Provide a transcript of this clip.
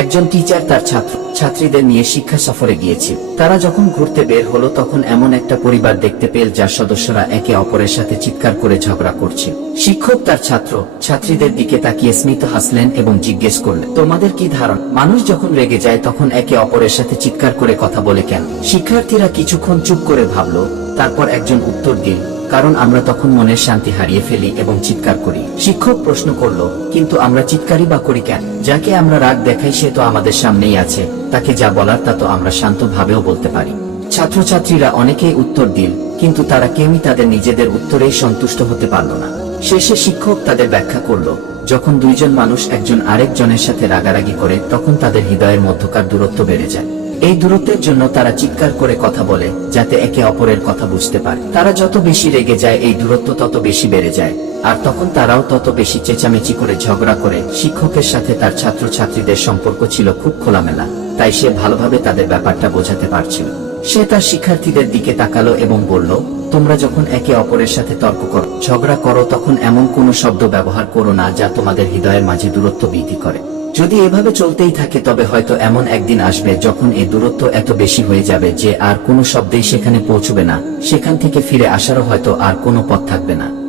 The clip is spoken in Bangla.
একজন টিচার তার ছাত্র, ছাত্রীদের নিয়ে শিক্ষা সফরে গিয়েছিল তারা যখন ঘুরতে বের হলো তখন এমন একটা পরিবার দেখতে পেল যার সদস্যরা একে অপরের সাথে চিৎকার করে ঝগড়া করছিল শিক্ষক তার ছাত্র, ছাত্রীদের দিকে তাকিয়ে স্মিত হাসলেন এবং জিজ্ঞেস করলেন, তোমাদের কি ধারণ? মানুষ যখন রেগে যায় তখন একে অপরের সাথে চিৎকার করে কথা বলে কেন? শিক্ষার্থীরা কিছুক্ষণ চুপ করে ভাবলো, তারপর একজন উত্তর দিল কারণ আমরা তখন মনের শান্তি হারিয়ে ফেলি এবং চিৎকার করি। শিক্ষক প্রশ্ন করল, কিন্তু আমরা চিৎকারই বা করি কেন? যাকে আমরা রাগ দেখাই সে তো আমাদের সামনেই আছে। তাকে যা বলার তা তো আমরা শান্তভাবেও বলতে পারি। ছাত্রছাত্রীরা অনেকেই উত্তর দিল, কিন্তু তারা কেউই তাদের নিজেদের উত্তরেই সন্তুষ্ট হতে পারল না। শেষে শিক্ষক তাদের ব্যাখ্যা করল, যখন দুইজন মানুষ একজন আরেকজনের সাথে রাগারাগি করে, তখন তাদের হৃদয়ের মধ্যকার দূরত্ব বেড়ে যায়। এই দূরত্বের জন্য তারা চিৎকার করে কথা বলে, যাতে একে অপরের কথা বুঝতে পারে। তারা যত বেশি রেগে যায়, এই দূরত্ব তত বেশি বেড়ে যায়। আর তখন তারাও তত বেশি চেঁচামেচি করে, ঝগড়া করে। শিক্ষকের সাথে তার ছাত্রছাত্রীদের সম্পর্ক ছিল খুব খোলামেলা, তাই সে ভালোভাবে তাদের ব্যাপারটা বোঝাতে পারছিল। সে তার শিক্ষার্থীদের দিকে তাকালো এবং বলল, তোমরা যখন একে অপরের সাথে তর্ক করো, ঝগড়া করো, তখন এমন কোনো শব্দ ব্যবহার করো না যা তোমাদের হৃদয়ের মাঝে দূরত্ব বৃদ্ধি করে। যদি এভাবে চলতেই থাকে, তবে হয়তো এমন একদিন আসবে যখন এই দূরত্ব এত বেশি হয়ে যাবে যে আর কোনো শব্দেই সেখানে পৌঁছবে না। সেখান থেকে ফিরে আসারও হয়তো আর কোনো পথ থাকবে না।